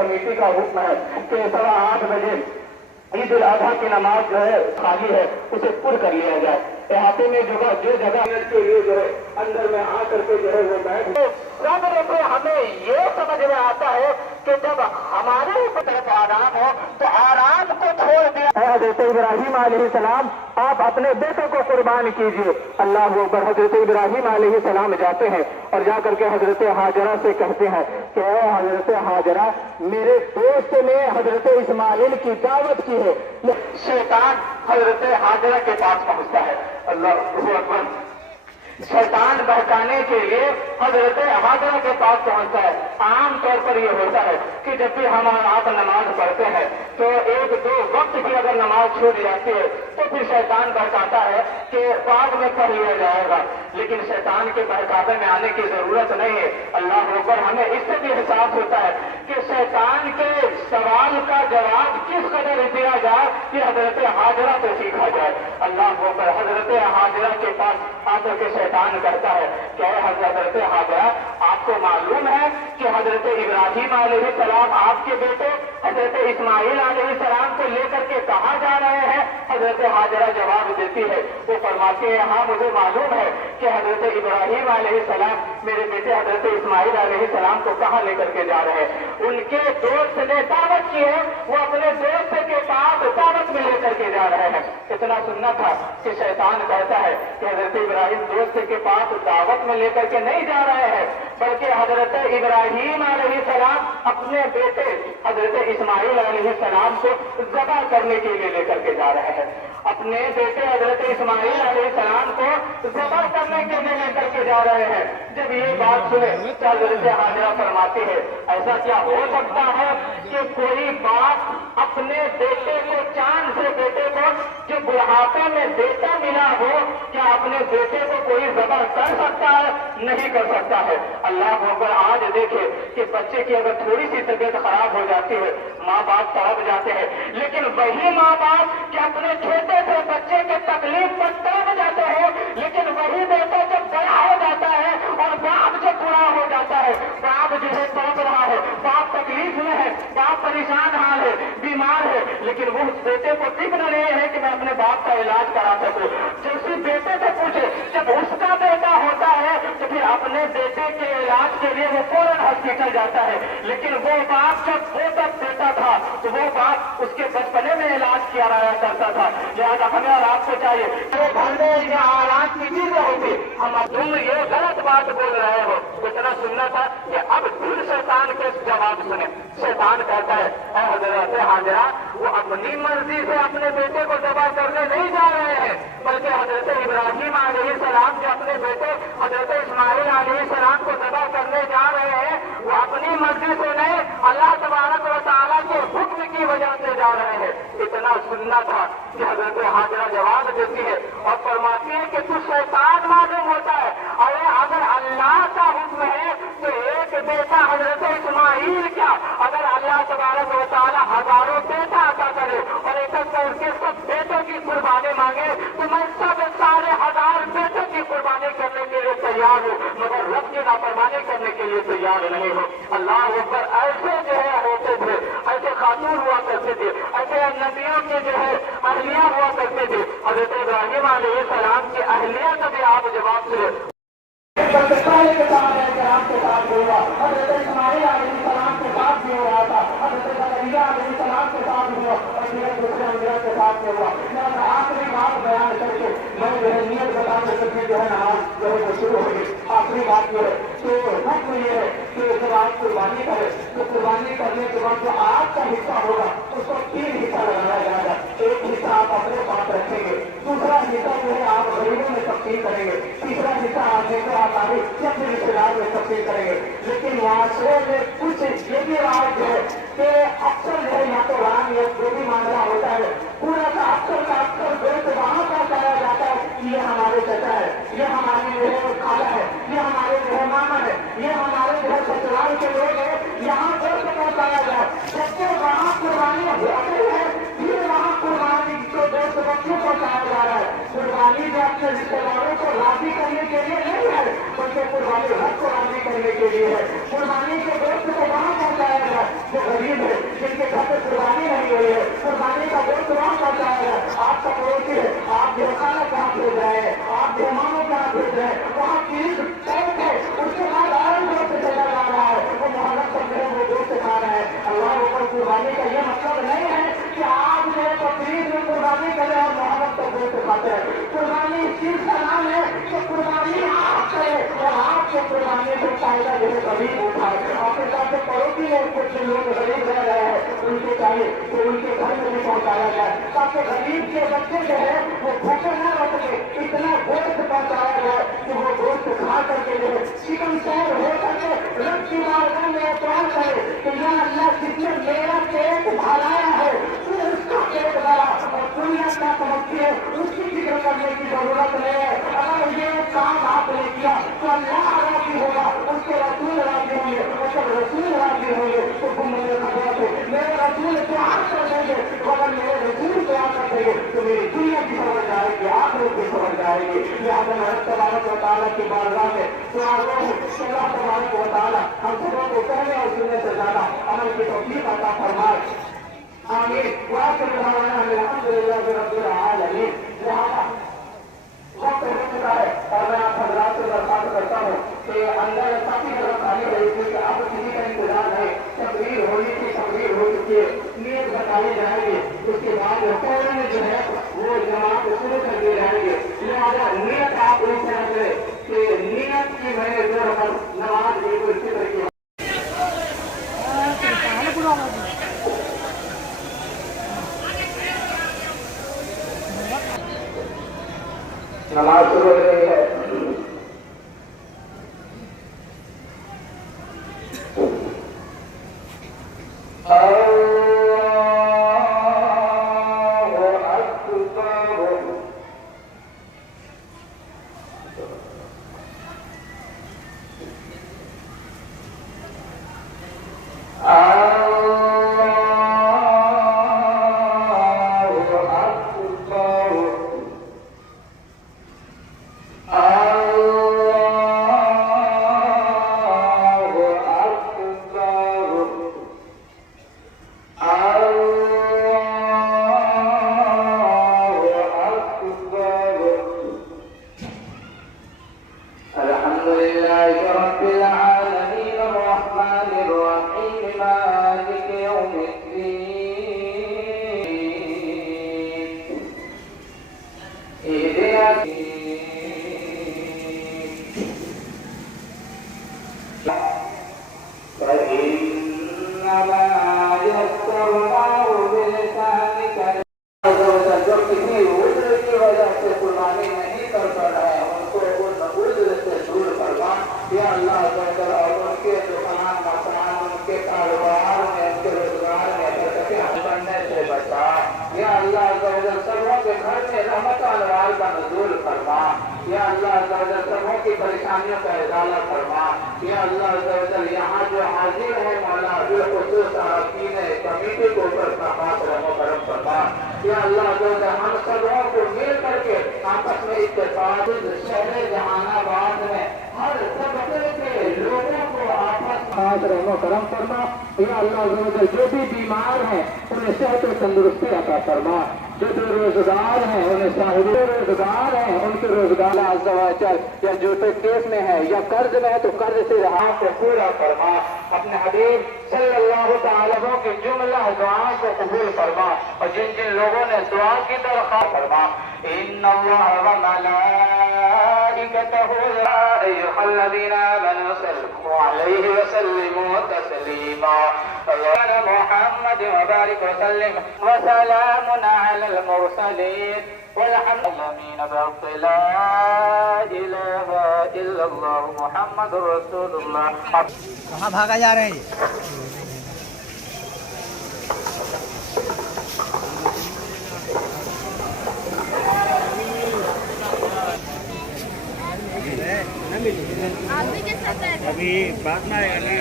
Committee کا حکم ہے کہ 8:15 بجے عید الاضحیٰ کی نماز جو ہے خالی ہے اسے پر کر لیا جائے. احاطے میں جو جگہ کے لیے جو ہے اندر میں آ کر کے جو ہے وہ بیٹھ ہمیں یہ سمجھ میں آتا ہے کہ جب ہمارے طرف آرام ہو تو آرام کو چھوڑ دیا. حضرت ابراہیم علیہ السلام آپ اپنے بیٹے کو قربان کیجیے. اللہ اکبر. حضرت ابراہیم علیہ السلام جاتے ہیں اور جا کر کے حضرت ہاجرہ سے کہتے ہیں کہ اے حضرت ہاجرہ میرے دوست نے حضرت اسماعیل کی دعوت کی ہے. شیطان حضرت ہاجرہ کے پاس پہنچتا ہے. اللہ اکبر. شیطان بہکانے کے لیے حضرت ہاجرہ کے پاس پہنچتا ہے. عام طور پر یہ ہوتا ہے کہ جب بھی ہم آپ نماز پڑھتے ہیں تو 1-2 وقت کی اگر نماز چھوٹ جاتی ہے تو پھر شیطان بہکاتا ہے کہ بعد میں پڑھ لیا جائے گا. لیکن شیطان کے بہکاوے میں آنے کی ضرورت نہیں ہے. اللہ اکبر. ہمیں اس سے بھی احساس ہوتا ہے کہ شیطان کے سوال کا جواب کس قدر دیا جائے کہ حضرت ہاجرہ سے سیکھا جائے. اللہ اکبر. حضرت ہاجرہ کے پاس آ کر کے شیطان کرتا ہے کہ اے حضرت ہاجرہ آپ کو معلوم ہے کہ حضرت ابراہیم علیہ السلام آپ کے بیٹے حضرت اسماعیل علیہ السلام کو لے کر کے کہاں جا رہے ہیں. حضرت ہاجرہ جواب دیتی ہے, وہ فرماتے ہیں ہاں مجھے معلوم ہے کہ حضرت ابراہیم علیہ السلام میرے بیٹے حضرت اسماعیل علیہ السلام کو کہاں لے کر کے جا رہے ہیں. ان کے دوست نے دعوت کی ہے, وہ اپنے دوست کے پاس دعوت میں لے کر کے جا जा रहे हैं। इतना सुनना था कि शैतान कहता है कि हजरत इब्राहिम दोस्त के पास दावत में लेकर के नहीं जा रहे हैं, बल्कि हजरत इब्राहिम अलैहिस्सलाम अपने बेटे हजरत इस्माइल अलैहिस्सलाम को ज़बह करने के लिए लेकर के जा रहे हैं। अपने बेटे हजरत इस्माइल अलैहिस्सलाम को ज़बह करने के लिए लेकर के जा रहे हैं। जब ये बात सुने तो हजरत हाजरा फरमाती है, ऐसा क्या हो सकता है कि कोई बाप अपने बेटे को, चांद से बेटे को जो बुढ़ापे में बेटा मिला हो, क्या अपने बेटे को कोई ज़बह कर सकता है? नहीं कर सकता है। अल्लाह अकबर। आज देखे कि बच्चे की अगर थोड़ी सी तबीयत खराब हो जाती है, माँ बाप तड़प जाते हैं, लेकिन वही माँ बाप कि अपने छोटे से बच्चे के तकलीफ पर तड़प जाते हैं, लेकिन वही बेटा जब बड़ा हो जाता है और बाप जब बूढ़ा हो जाता है, बाप जो है तड़प रहा है, बाप तकलीफ में है, बाप परेशान हाल है, बीमार है, लेकिन वो उस बेटे को फिक्र नहीं है कि मैं अपने बाप का इलाज करा सकूं। जब उसी बेटे से पूछे, जब उसका बेटा होता है तो फिर अपने बेटे के इलाज के लिए वो फौरन हॉस्पिटल जाता है, लेकिन वो बाप जब वो तब बेटा था तो वो बाप उसके बचपने में इलाज किया रहा करता था। लिहाजा हमें और आपको चाहिए तो घर में या आराम की चीजें होती, हम तुम ये गलत बात बोल रहे हो। इतना सुनना था कि अब फिर शैतान के जवाब सुने। शैतान कहता है, हजरत हाजरा वो अपनी मर्जी से अपने बेटे को ज़बह करने नहीं जा रहे हैं, बल्कि हजरत इब्राहिम अलैहिस्सलाम जो अपने बेटे हजरत इस्माइल अलैहिस्सलाम को ज़बह करने जा रहे हैं, वो अपनी मर्जी से नहीं, अल्लाह तबारक व तआला के हुक्म की वजह से जा रहे हैं। इतना सुनना था कि हजरत हाजरा जवाब देती है और फरमाती है कि तू शैतान मालूम होता है। अरे अगर अल्लाह का हुक्म है तो एक बेटा हजरत इस्माइल क्या, अगर अल्लाह तबारक व तआला हजारों बेटा अता करे और एक उसके सब बेटों की कुर्बानी मांगे तो मैं सब सारे हजार बेटों की कुर्बानी करने के लिए तैयार हूँ, मगर रब की नाफरमानी करने के लिए तैयार नहीं हूँ। अल्लाह अकबर। ऐसे जो है होते थे, ऐसे खातून हुआ करते थे, ऐसे नबियों के जो है अहलिया हुआ करते थे। हजरत इब्राहिम अलैहिस्सलाम की अहलिया का भी आप जवाब से के साथ हुआ, हजरत इस्माइल अलैहिस्सलाम के साथ भी हो रहा था, हजरत ज़करिया अलैहिस्सलाम के साथ हुआ और फिर दूसरे अंबिया के साथ में हुआ। मैं आखिरी बात बयान करके मैं जो है नियत बता करके जो है नमाज जो है वो शुरू होगी। आखिरी बात जो है तो हुक्म ये है कि जब आप कुर्बानी करें तो कुर्बानी करने के बाद जो आपका हिस्सा होगा उसको 3 हिस्सा लगाया जाएगा। एक हिस्सा आप अपने पास रखेंगे, दूसरा हिस्सा जो है आप गरीबों में तकसीम करेंगे, तीसरा हिस्सा आगे को आप आगे या फिर रिश्तेदार में तकसीम करेंगे। लेकिन माशरे में कुछ ये भी राज है कि अक्सर जो है यहाँ तो राम या जो भी मामला होता है पूरा का अक्सर दोस्त वहां पहुंचाया जाता है कि ये हमारे चाचा है, ये हमारी जो है खाला है, ये हमारे जो है मामा है, ये हमारे जो है ससुराल के लोग हैं, यहाँ दोस्त पहुंचाया जाए। जबकि वहाँ कुर्बानी होती है, फिर वहाँ कुर्बानी को दोस्त बच्चों पहुंचाया जा रहा है। कुर्बानी जो अपने रिश्तेदारों को राजी करने के लिए नहीं है, बल्कि कुर्बानी रब को राजी करने के लिए है। कुर्बानी के दोस्त को वहाँ पहुंचाया जाए जो गरीब है, जिनके घर पर कुर्बानी नहीं हुई है, कुर्बानी का दोस्त वहाँ पहुंचाया जाए। आपका पड़ोसी है, आप जो खाना कहाँ भेज रहे हैं, आप जो मामों कहाँ भेज रहे हैं, वहाँ चीज है, उसके बाद और दोस्त चला जा रहा है, वो मोहब्बत करते हैं, वो दोस्त खा रहे हैं। अल्लाह ऊपर कुर्बानी का ये मतलब नहीं है कि आप जो है तकरीर में कुर्बानी करें और मोहब्बत का दोस्त खाते हैं। कुर्बानी इस चीज का नाम है कि कुर्बानी आप करें और आपके कुर्बानी से फायदा जो है गरीब उठाए। आपके साथ जो पड़ोसी है कुछ लोग गरीब रह रहे हैं, उनको चाहिए तो उनके घर में भी पहुंचाया जाए ताकि गरीब के बच्चे जो है वो भूखे न रह सके। इतना गोश्त पहुंचाया जाए कि वो गोश्त खा करके जो है चिकन सैर हो करके रब की बारगाह में एतराज करे कि या अल्लाह जिसने मेरा पेट भराया है तो उसका पेट भरा और दुनिया क्या समझती है उसकी फिक्र करने की जरूरत नहीं है। अगर ये काम आपने किया तो अल्लाह राजी होगा, उसके रसूल राजी होंगे, और जब रसूल राजी होंगे तो तुम मेरे खबर से मेरे रसूल दुआ कर देंगे, अगर मेरे रसूल दुआ कर देंगे तो मेरी दुनिया की समझ आएगी, आखिरत की समझ आएगी। लिहाजा अल्लाह तबारक व तआला की बारगाह में दुआ है कि अल्लाह तबारक व तआला हम सबों को कहने और सुनने से ज्यादा अमल की तौफीक अता फरमाए। आमीन। वाखिर दअवाना अल्हम्दुलिल्लाहि रब्बिल आलमीन। वक्त हो चुका है और मैं आप हजरात से दरख्वास्त करता हूँ कि अंदर काफी जगह खाली रही थी कि अब किसी का इंतजार है। तकरीर होनी थी, तकरीर हो चुकी है, नियत बताई जाएगी, उसके बाद बाद फौरन जो है वो जमात शुरू कर दिए जाएंगे। लिहाजा नियत आप इस तरह से कि नियत की मैंने जो नमाज ईद उल फितर की नमाज शुरू हो रही है। जो किसी उज्र की वजह से कुर्बानी नहीं कर पा रहे हैं उनको उन उज्र से दूर फरमा या अल्लाह और उनके दुकान मकान उनके कारोबार में उनके रोजगार में बनने से बचा या अल्लाह सबों के घर में रहमत अनवार का नजूल फरमा या अल्लाह सबों की परेशानियों का इजाला फरमा या अल्लाह यहाँ जो हाजिर है मौला बिलखुसूस अरकीन कमेटी के ऊपर खास रहमो करम फरमा या अल्लाह हम सबों को मिल करके आपस में इत्तेफाक शहर जहानाबाद में हर तबके के लोगों को आपस खास रहमो करम फरमा या अल्लाह जो भी बीमार हैं उन्हें सेहत और तंदुरुस्ती अता फरमा जो बेरोजगार हैं उन्हें साहिब रोजगार हैं उनके रोजगार या जो तो केस में है या कर्ज में है तो कर्ज से रहा को पूरा फरमा अपने हबीब सल्लल्लाहु तआला के जुमला दुआ को कबूल फरमा और जिन जिन लोगों ने दुआ की दरख्वास्त फरमा इन्नल्लाह व मलाइकतहु अय्युहल्लज़ीना आमनू सल्लु अलैहि व सल्लिमू तस्लीमा मुहम्मद व बारिक व सल्लिम व सलामुन अलल मुरसलीन والحمد لله برب لا إله إلا الله محمد رسول الله कहाँ भागा जा रहे हैं अभी बात में आएगा ना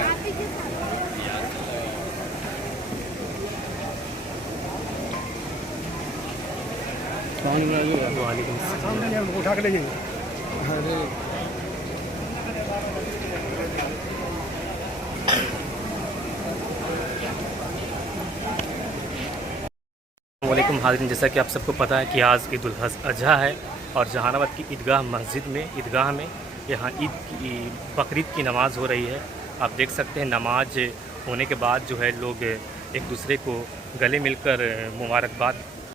उठा के ले जाएंगे वालेकुम हाज़रीन, जैसा कि आप सबको पता है कि आज ईद उल अज़हा है और जहानाबाद की ईदगाह मस्जिद में ईदगाह में यहाँ ईद की बकरीद की नमाज़ हो रही है। आप देख सकते हैं नमाज होने के बाद जो है लोग एक दूसरे को गले मिलकर मुबारकबाद